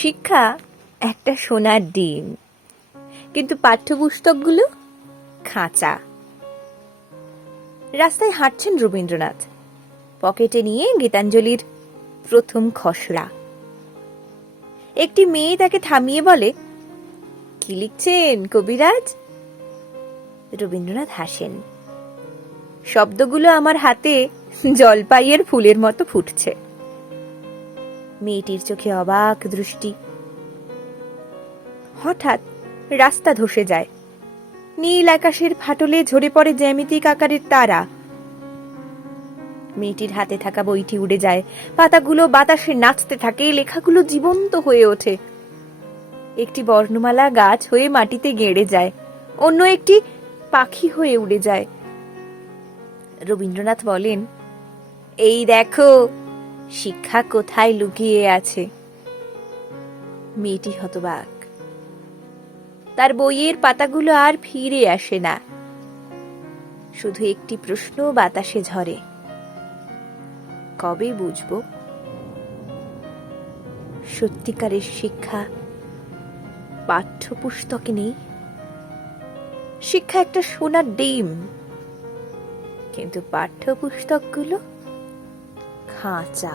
শিক্ষা একটা সোনার ডিম, কিন্তু পাঠ্যপুস্তকগুলো খাঁচা। রাস্তায় হাঁটছেন রবীন্দ্রনাথ, পকেটে নিয়ে গীতাঞ্জলির প্রথম খসড়া। একটি মেয়ে তাকে থামিয়ে বলে, কি লিখছেন কবিরাজ? রবীন্দ্রনাথ হাসেন। শব্দগুলো আমার হাতে জলপাইয়ের ফুলের মতো ফুটছে। মেয়েটির চোখে অবাক দৃষ্টি। হঠাৎ রাস্তা ধসে যায়। নীল আকাশের ফাটলে ঝরে পড়ে জ্যামিতিক আকারের তারা। মেয়েটির হাতে থাকা বইটি উড়ে যায়, পাতাগুলো বাতাসে নাচতে থাকে, লেখাগুলো জীবন্ত হয়ে ওঠে। একটি বর্ণমালা গাছ হয়ে মাটিতে গেড়ে যায়, অন্য একটি পাখি হয়ে উড়ে যায়। রবীন্দ্রনাথ বলেন, এই দেখো শিক্ষা কোথায় লুকিয়ে আছে। মেয়েটি হতবাক। তার বইয়ের পাতাগুলো আর ফিরে আসে না। শুধু একটি প্রশ্ন বাতাসে ঝরে, কবে বুঝবো সত্যিকারের শিক্ষা পাঠ্যপুস্তকে নেই? শিক্ষা একটা সোনার ডিম, কিন্তু পাঠ্যপুস্তকগুলো খাঁচা।